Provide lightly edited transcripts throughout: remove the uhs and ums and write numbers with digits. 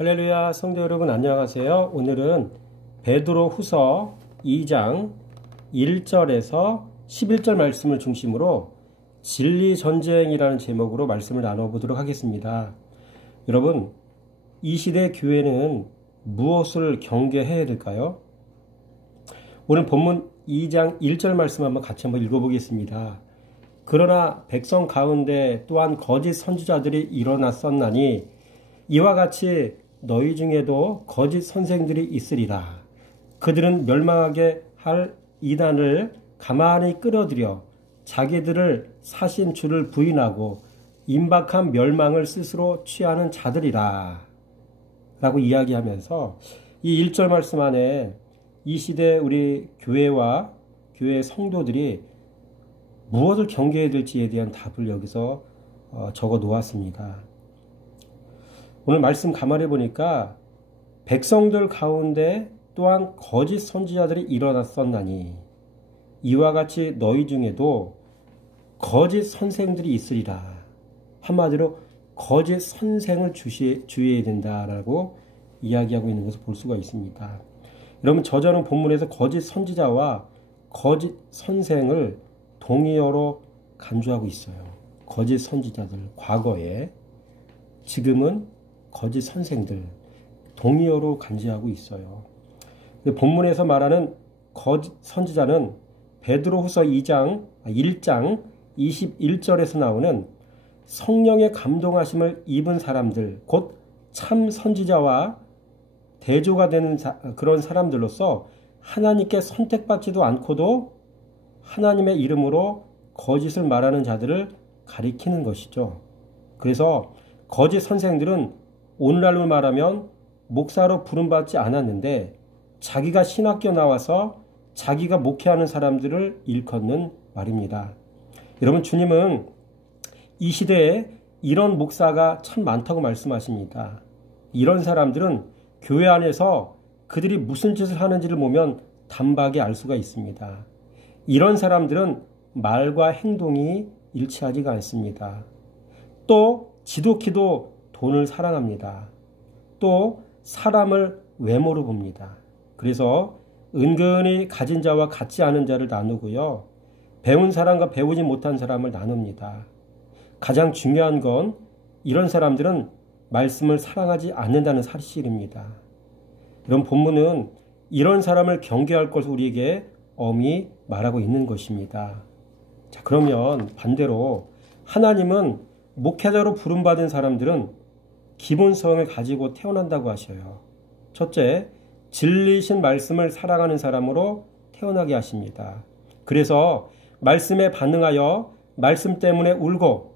할렐루야, 성도 여러분 안녕하세요. 오늘은 베드로 후서 2장 1절에서 11절 말씀을 중심으로 진리 전쟁이라는 제목으로 말씀을 나눠보도록 하겠습니다. 여러분, 이 시대 교회는 무엇을 경계해야 될까요? 오늘 본문 2장 1절 말씀 같이 한번 읽어보겠습니다. 그러나 백성 가운데 또한 거짓 선지자들이 일어났었나니 이와 같이 너희 중에도 거짓 선생들이 있으리라. 그들은 멸망하게 할 이단을 가만히 끌어들여 자기들을 사신 주를 부인하고 임박한 멸망을 스스로 취하는 자들이라. 라고 이야기하면서 이 1절 말씀 안에 이 시대 우리 교회와 교회 성도들이 무엇을 경계해야 될지에 대한 답을 여기서 적어 놓았습니다. 오늘 말씀 가만히 보니까 백성들 가운데 또한 거짓 선지자들이 일어났었나니 이와 같이 너희 중에도 거짓 선생들이 있으리라. 한마디로 거짓 선생을 주의해야 된다라고 이야기하고 있는 것을 볼 수가 있습니다. 여러분, 저자는 본문에서 거짓 선지자와 거짓 선생을 동의어로 간주하고 있어요. 거짓 선지자들, 과거에, 지금은 거짓 선생들, 동의어로 간주하고 있어요. 본문에서 말하는 거짓 선지자는 베드로후서 1장 21절에서 나오는 성령의 감동하심을 입은 사람들, 곧 참 선지자와 대조가 되는 그런 사람들로서 하나님께 선택받지도 않고도 하나님의 이름으로 거짓을 말하는 자들을 가리키는 것이죠. 그래서 거짓 선생들은 오늘날로 말하면 목사로 부름받지 않았는데 자기가 신학교 나와서 자기가 목회하는 사람들을 일컫는 말입니다. 여러분, 주님은 이 시대에 이런 목사가 참 많다고 말씀하십니다. 이런 사람들은 교회 안에서 그들이 무슨 짓을 하는지를 보면 단박에 알 수가 있습니다. 이런 사람들은 말과 행동이 일치하지가 않습니다. 또 지독히도 돈을 사랑합니다. 또 사람을 외모로 봅니다. 그래서 은근히 가진 자와 같지 않은 자를 나누고요. 배운 사람과 배우지 못한 사람을 나눕니다. 가장 중요한 건 이런 사람들은 말씀을 사랑하지 않는다는 사실입니다. 이런 본문은 이런 사람을 경계할 것을 우리에게 엄히 말하고 있는 것입니다. 자, 그러면 반대로 하나님은 목회자로 부름받은 사람들은 기본성을 가지고 태어난다고 하셔요. 첫째, 진리이신 말씀을 사랑하는 사람으로 태어나게 하십니다. 그래서 말씀에 반응하여 말씀 때문에 울고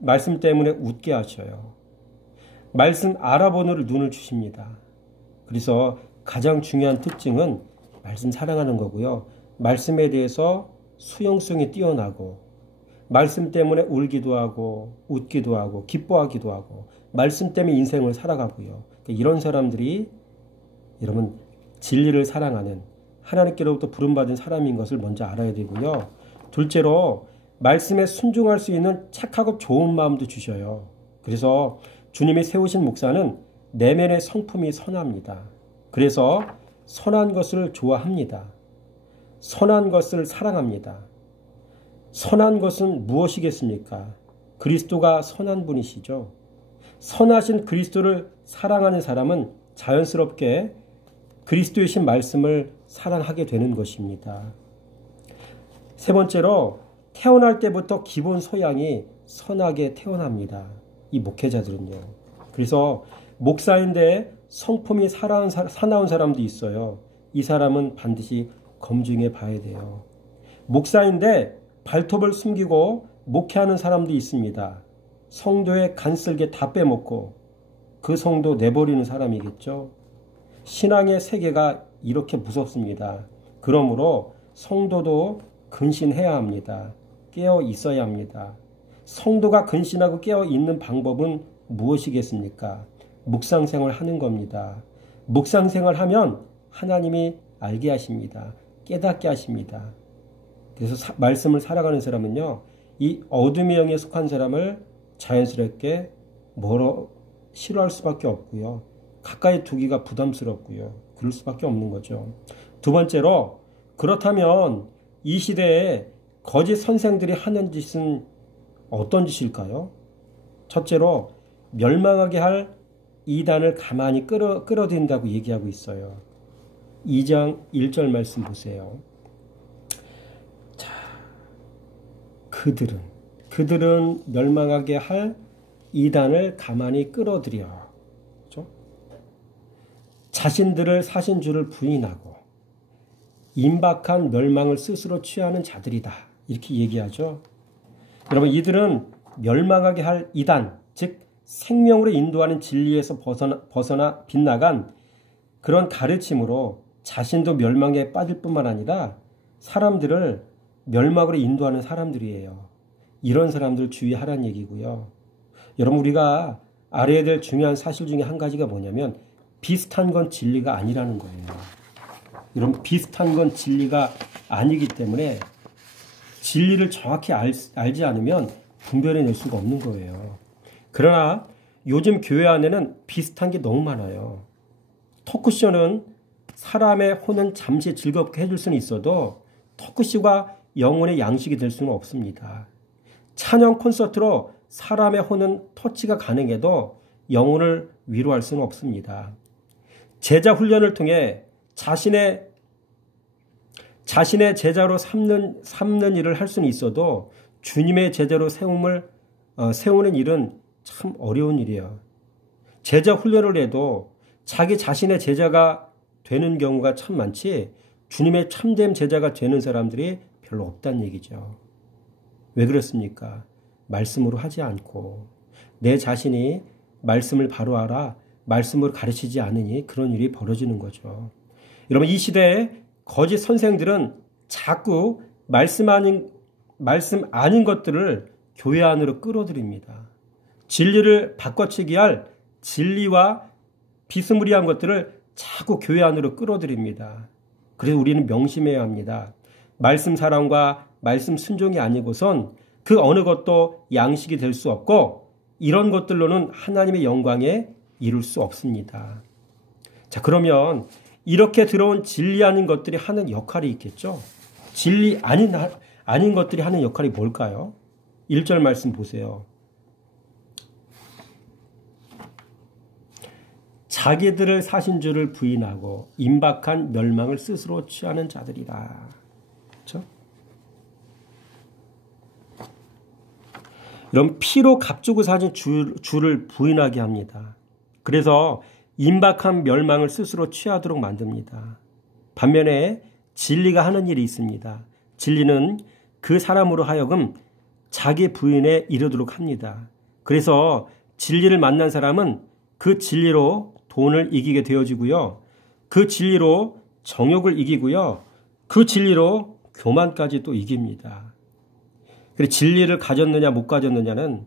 말씀 때문에 웃게 하셔요. 말씀 알아보는 눈을 주십니다. 그래서 가장 중요한 특징은 말씀 사랑하는 거고요. 말씀에 대해서 수용성이 뛰어나고 말씀 때문에 울기도 하고 웃기도 하고 기뻐하기도 하고 말씀 때문에 인생을 살아가고요. 이런 사람들이 여러분 진리를 사랑하는 하나님께로부터 부름받은 사람인 것을 먼저 알아야 되고요. 둘째로 말씀에 순종할 수 있는 착하고 좋은 마음도 주셔요. 그래서 주님이 세우신 목사는 내면의 성품이 선합니다. 그래서 선한 것을 좋아합니다. 선한 것을 사랑합니다. 선한 것은 무엇이겠습니까? 그리스도가 선한 분이시죠. 선하신 그리스도를 사랑하는 사람은 자연스럽게 그리스도이신 말씀을 사랑하게 되는 것입니다. 세 번째로 태어날 때부터 기본 소양이 선하게 태어납니다. 이 목회자들은요. 그래서 목사인데 성품이 사나운 사람도 있어요. 이 사람은 반드시 검증해 봐야 돼요. 목사인데 발톱을 숨기고 목회하는 사람도 있습니다. 성도의 간쓸게 다 빼먹고 그 성도 내버리는 사람이겠죠. 신앙의 세계가 이렇게 무섭습니다. 그러므로 성도도 근신해야 합니다. 깨어 있어야 합니다. 성도가 근신하고 깨어 있는 방법은 무엇이겠습니까? 묵상생활 하는 겁니다. 묵상생활 하면 하나님이 알게 하십니다. 깨닫게 하십니다. 그래서 말씀을 살아가는 사람은요, 이 어둠의 영에 속한 사람을 자연스럽게 싫어할 수밖에 없고요. 가까이 두기가 부담스럽고요. 그럴 수밖에 없는 거죠. 두 번째로 그렇다면 이 시대에 거짓 선생들이 하는 짓은 어떤 짓일까요? 첫째로 멸망하게 할 이단을 가만히 끌어들인다고 얘기하고 있어요. 2장 1절 말씀 보세요. 자, 그들은 멸망하게 할 이단을 가만히 끌어들여. 그렇죠? 자신들을 사신 줄을 부인하고 임박한 멸망을 스스로 취하는 자들이다. 이렇게 얘기하죠. 여러분, 이들은 멸망하게 할 이단, 즉 생명으로 인도하는 진리에서 벗어나 빗나간 그런 가르침으로 자신도 멸망에 빠질 뿐만 아니라 사람들을 멸망으로 인도하는 사람들이에요. 이런 사람들 주의하라는 얘기고요. 여러분, 우리가 알아야 될 중요한 사실 중에 한 가지가 뭐냐면 비슷한 건 진리가 아니라는 거예요. 여러분, 비슷한 건 진리가 아니기 때문에 진리를 정확히 알지 않으면 분별해낼 수가 없는 거예요. 그러나 요즘 교회 안에는 비슷한 게 너무 많아요. 토크쇼는 사람의 혼은 잠시 즐겁게 해줄 수는 있어도 토크쇼가 영혼의 양식이 될 수는 없습니다. 찬양 콘서트로 사람의 혼은 터치가 가능해도 영혼을 위로할 수는 없습니다. 제자 훈련을 통해 자신의 제자로 삼는 일을 할 수는 있어도 주님의 제자로 세우는 일은 참 어려운 일이에요. 제자 훈련을 해도 자기 자신의 제자가 되는 경우가 참 많지 주님의 참된 제자가 되는 사람들이 별로 없다는 얘기죠. 왜 그렇습니까? 말씀으로 하지 않고 내 자신이 말씀을 바로 알아 말씀으로 가르치지 않으니 그런 일이 벌어지는 거죠. 여러분, 이 시대에 거짓 선생들은 자꾸 말씀 아닌 것들을 교회 안으로 끌어들입니다. 진리를 바꿔치기 할 진리와 비스무리한 것들을 자꾸 교회 안으로 끌어들입니다. 그래서 우리는 명심해야 합니다. 말씀 사랑과 말씀 순종이 아니고선 그 어느 것도 양식이 될 수 없고 이런 것들로는 하나님의 영광에 이룰 수 없습니다. 자, 그러면 이렇게 들어온 진리 아닌 것들이 하는 역할이 있겠죠. 진리 아닌 것들이 하는 역할이 뭘까요? 1절 말씀 보세요. 자기들을 사신 줄을 부인하고 임박한 멸망을 스스로 취하는 자들이라. 그렇죠? 이런 피로 값주고 사신 주를 부인하게 합니다. 그래서 임박한 멸망을 스스로 취하도록 만듭니다. 반면에 진리가 하는 일이 있습니다. 진리는 그 사람으로 하여금 자기 부인에 이르도록 합니다. 그래서 진리를 만난 사람은 그 진리로 돈을 이기게 되어지고요. 그 진리로 정욕을 이기고요. 그 진리로 교만까지 또 이깁니다. 그래서 진리를 가졌느냐 못 가졌느냐는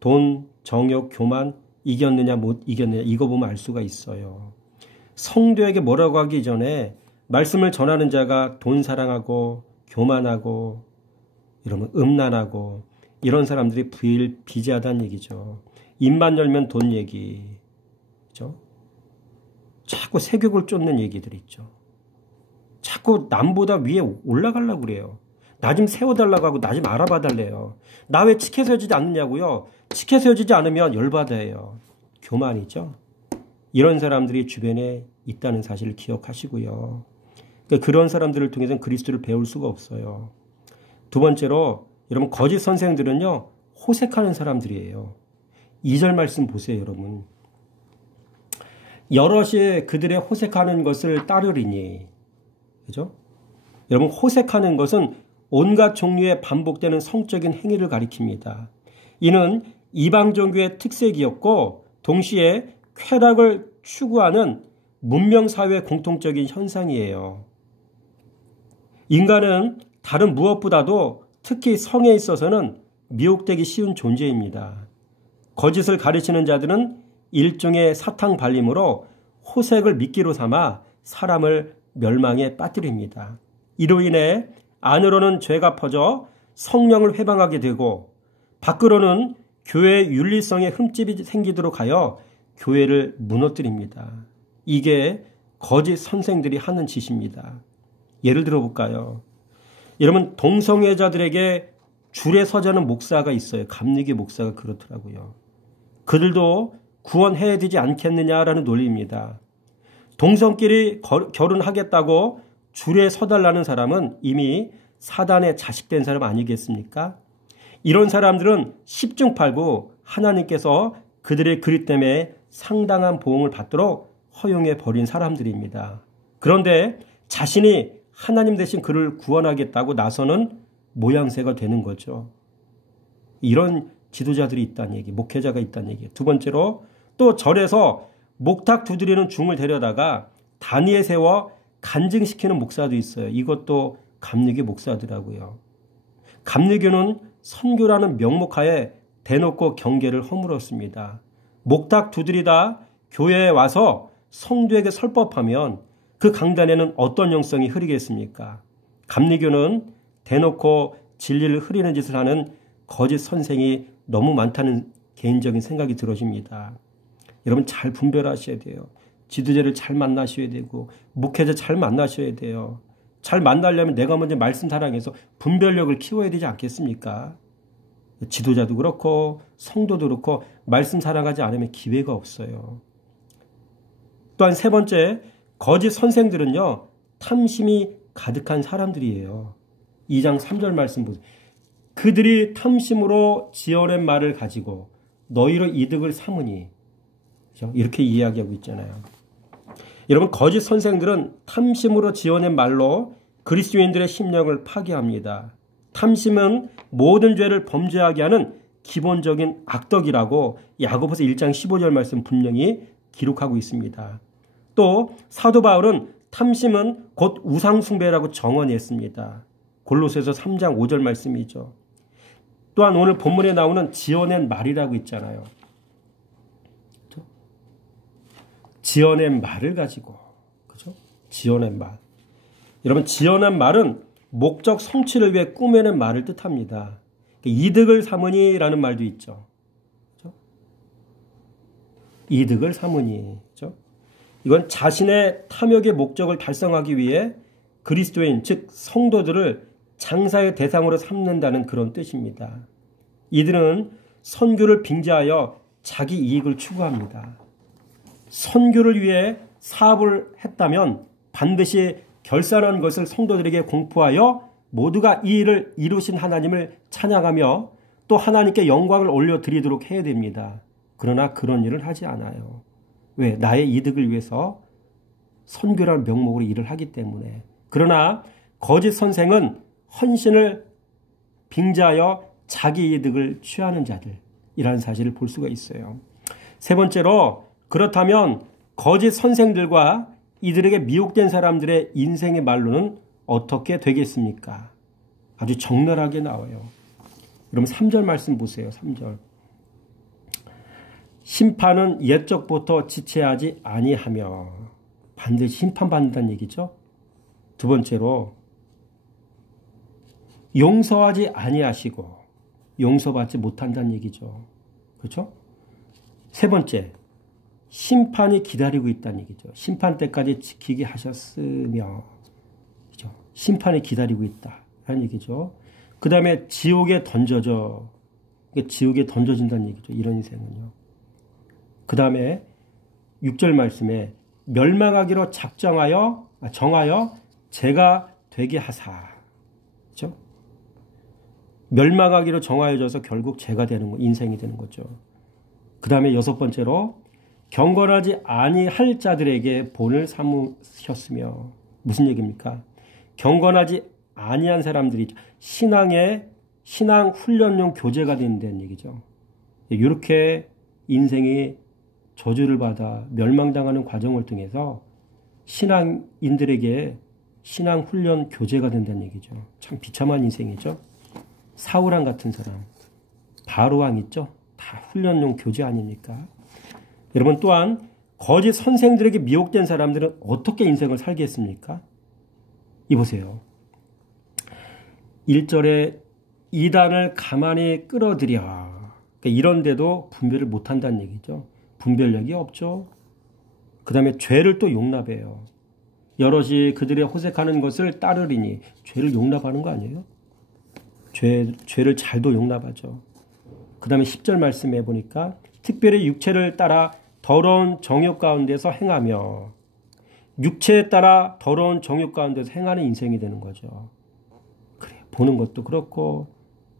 돈, 정욕, 교만 이겼느냐 못 이겼느냐 이거 보면 알 수가 있어요. 성도에게 뭐라고 하기 전에 말씀을 전하는 자가 돈 사랑하고 교만하고 이러면 음란하고 이런 사람들이 비재하다는 얘기죠. 입만 열면 돈 얘기. 그렇죠? 자꾸 세격을 쫓는 얘기들 있죠. 자꾸 남보다 위에 올라가려고 그래요. 나 좀 세워달라고 하고 나 좀 알아봐 달래요. 나 왜 치켜 세워지지 않느냐고요. 치켜 세워지지 않으면 열받아요. 교만이죠. 이런 사람들이 주변에 있다는 사실을 기억하시고요. 그러니까 그런 사람들을 통해서는 그리스도를 배울 수가 없어요. 두 번째로 여러분 거짓 선생들은요. 호색하는 사람들이에요. 2절 말씀 보세요, 여러분. 여럿이 그들의 호색하는 것을 따르리니. 그죠? 여러분, 호색하는 것은 온갖 종류의 반복되는 성적인 행위를 가리킵니다. 이는 이방 종교의 특색이었고 동시에 쾌락을 추구하는 문명사회의 공통적인 현상이에요. 인간은 다른 무엇보다도 특히 성에 있어서는 미혹되기 쉬운 존재입니다. 거짓을 가르치는 자들은 일종의 사탕 발림으로 호색을 미끼로 삼아 사람을 멸망에 빠뜨립니다. 이로 인해 안으로는 죄가 퍼져 성령을 회방하게 되고 밖으로는 교회의 윤리성에 흠집이 생기도록 하여 교회를 무너뜨립니다. 이게 거짓 선생들이 하는 짓입니다. 예를 들어 볼까요? 여러분, 동성애자들에게 줄에 서자는 목사가 있어요. 감리교 목사가 그렇더라고요. 그들도 구원해야 되지 않겠느냐라는 논리입니다. 동성끼리 결혼하겠다고 줄에 서달라는 사람은 이미 사단의 자식된 사람 아니겠습니까? 이런 사람들은 십중팔구 하나님께서 그들의 그릇 때문에 상당한 보응을 받도록 허용해 버린 사람들입니다. 그런데 자신이 하나님 대신 그를 구원하겠다고 나서는 모양새가 되는 거죠. 이런 지도자들이 있다는 얘기, 목회자가 있다는 얘기. 두 번째로 또 절에서 목탁 두드리는 중을 데려다가 단위에 세워 간증시키는 목사도 있어요. 이것도 감리교 목사더라고요. 감리교는 선교라는 명목하에 대놓고 경계를 허물었습니다. 목탁 두드리다 교회에 와서 성도에게 설법하면 그 강단에는 어떤 영성이 흐르겠습니까? 감리교는 대놓고 진리를 흐리는 짓을 하는 거짓 선생이 너무 많다는 개인적인 생각이 들어집니다. 여러분 잘 분별하셔야 돼요. 지도자를 잘 만나셔야 되고 목회자 잘 만나셔야 돼요. 잘 만나려면 내가 먼저 말씀 사랑해서 분별력을 키워야 되지 않겠습니까? 지도자도 그렇고 성도도 그렇고 말씀 사랑하지 않으면 기회가 없어요. 또한 세 번째, 거짓 선생들은요, 탐심이 가득한 사람들이에요. 2장 3절 말씀 보세요. 그들이 탐심으로 지어낸 말을 가지고 너희로 이득을 삼으니, 그렇죠? 이렇게 이야기하고 있잖아요. 여러분, 거짓 선생들은 탐심으로 지어낸 말로 그리스도인들의 심령을 파괴합니다. 탐심은 모든 죄를 범죄하게 하는 기본적인 악덕이라고 야고보서 1장 15절 말씀 분명히 기록하고 있습니다. 또 사도 바울은 탐심은 곧 우상숭배라고 정언했습니다. 골로새서 3장 5절 말씀이죠. 또한 오늘 본문에 나오는 지어낸 말이라고 있잖아요. 지어낸 말을 가지고, 그죠? 지어낸 말. 여러분, 지어낸 말은 목적 성취를 위해 꾸며낸 말을 뜻합니다. 이득을 삼으니라는 말도 있죠. 그죠? 이득을 삼으니, 그죠? 이건 자신의 탐욕의 목적을 달성하기 위해 그리스도인, 즉 성도들을 장사의 대상으로 삼는다는 그런 뜻입니다. 이들은 선교를 빙자하여 자기 이익을 추구합니다. 선교를 위해 사업을 했다면 반드시 결산한 것을 성도들에게 공포하여 모두가 이 일을 이루신 하나님을 찬양하며 또 하나님께 영광을 올려드리도록 해야 됩니다. 그러나 그런 일을 하지 않아요. 왜? 나의 이득을 위해서 선교라는 명목으로 일을 하기 때문에. 그러나 거짓 선생은 헌신을 빙자하여 자기 이득을 취하는 자들이라는 사실을 볼 수가 있어요. 세 번째로, 그렇다면 거짓 선생들과 이들에게 미혹된 사람들의 인생의 말로는 어떻게 되겠습니까? 아주 적나라하게 나와요. 그럼 3절 말씀 보세요. 3절. 심판은 옛적부터 지체하지 아니하며, 반드시 심판받는다는 얘기죠. 두 번째로, 용서하지 아니하시고 용서받지 못한다는 얘기죠. 그렇죠? 세 번째, 심판이 기다리고 있다는 얘기죠. 심판 때까지 지키게 하셨으며, 그렇죠? 심판이 기다리고 있다라는 얘기죠. 그 다음에 지옥에 던져져, 지옥에 던져진다는 얘기죠. 이런 인생은요. 그 다음에 6절 말씀에 멸망하기로 정하여 죄가 되게 하사, 그렇죠? 멸망하기로 정하여져서 결국 죄가 되는 거, 인생이 되는 거죠. 그 다음에 여섯 번째로 경건하지 아니할 자들에게 본을 삼으셨으며, 무슨 얘기입니까? 경건하지 아니한 사람들이 신앙 훈련용 교재가 된다는 얘기죠. 이렇게 인생이 저주를 받아 멸망당하는 과정을 통해서 신앙인들에게 신앙 훈련 교재가 된다는 얘기죠. 참 비참한 인생이죠. 사울왕 같은 사람, 바로왕 있죠. 다 훈련용 교재 아닙니까? 여러분, 또한 거짓 선생들에게 미혹된 사람들은 어떻게 인생을 살겠습니까? 이보세요. 1절에 이단을 가만히 끌어들여, 그러니까 이런데도 분별을 못한다는 얘기죠. 분별력이 없죠. 그 다음에 죄를 또 용납해요. 여럿이 그들의 호색하는 것을 따르리니 죄를 용납하는 거 아니에요? 죄를 잘도 용납하죠. 그 다음에 10절 말씀해 보니까 특별히 육체를 따라 더러운 정욕 가운데서 행하며 육체에 따라 더러운 정욕 가운데서 행하는 인생이 되는 거죠. 그래요. 보는 것도 그렇고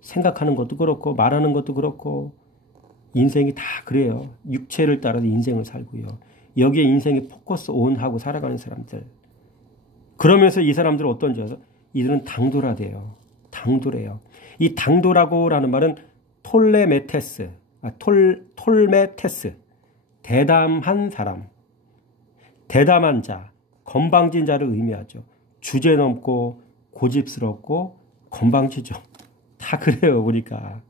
생각하는 것도 그렇고 말하는 것도 그렇고 인생이 다 그래요. 육체를 따라서 인생을 살고요. 여기에 인생이 포커스 온하고 살아가는 사람들. 그러면서 이 사람들은 어떤 줄 아세요? 이들은 당돌하대요. 당돌해요. 이 당돌하고라는 말은 톨레메테스, 대담한 사람, 대담한 자, 건방진 자를 의미하죠. 주제넘고 고집스럽고 건방지죠. 다 그래요, 보니까.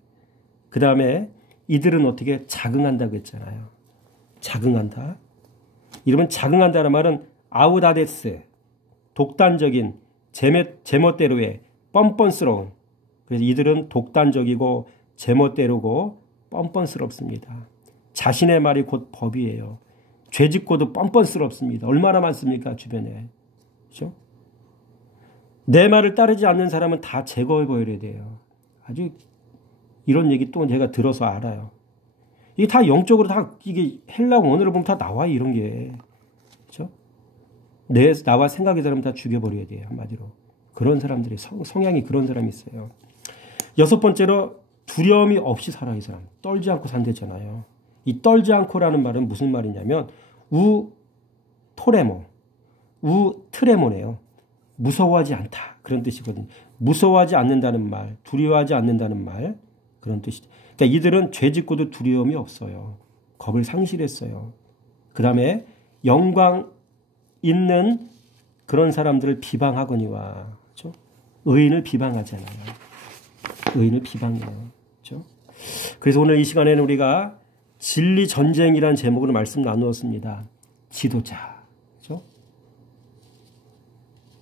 그 다음에 이들은 어떻게 적응한다고 했잖아요. 적응한다. 이러면 적응한다는 말은 아우다데스, 독단적인 제멋대로의 뻔뻔스러운. 그래서 이들은 독단적이고 제멋대로고 뻔뻔스럽습니다. 자신의 말이 곧 법이에요. 죄짓고도 뻔뻔스럽습니다. 얼마나 많습니까, 주변에. 그렇죠? 내 말을 따르지 않는 사람은 다 제거해 버려야 돼요. 아주 이런 얘기 또 제가 들어서 알아요. 이게 다 영적으로 다 이게 헬라 원어를 보면 다 나와요, 이런 게. 그렇죠? 나와 생각이 다르면 다 죽여버려야 돼요, 한마디로. 그런 사람들이 성향이 그런 사람이 있어요. 6번째로 두려움이 없이 살아, 이 사람. 떨지 않고 산대잖아요. 이 떨지 않고라는 말은 무슨 말이냐면 트레모네요. 무서워하지 않다. 그런 뜻이거든요. 무서워하지 않는다는 말, 두려워하지 않는다는 말, 그런 뜻이죠. 그러니까 이들은 죄짓고도 두려움이 없어요. 겁을 상실했어요. 그 다음에 영광 있는 그런 사람들을 비방하거니와, 그렇죠? 의인을 비방하잖아요. 의인을 비방해요. 그렇죠? 그래서 오늘 이 시간에는 우리가 진리 전쟁이라는 제목으로 말씀 나누었습니다. 지도자, 그렇죠?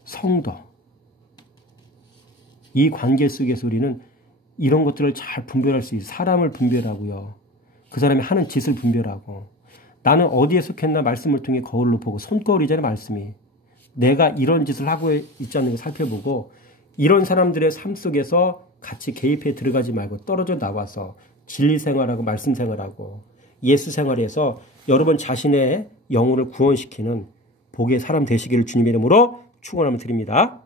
성도. 이 관계 속에서 우리는 이런 것들을 잘 분별할 수 있어요. 사람을 분별하고요. 그 사람이 하는 짓을 분별하고. 나는 어디에 속했나 말씀을 통해 거울로 보고, 손거울이잖아요, 말씀이. 내가 이런 짓을 하고 있지 않는 걸 살펴보고, 이런 사람들의 삶 속에서 같이 개입해 들어가지 말고 떨어져 나와서 진리 생활하고 말씀 생활하고 예수 생활에서 여러분 자신의 영혼을 구원시키는 복의 사람 되시기를 주님의 이름으로 축원하며 드립니다.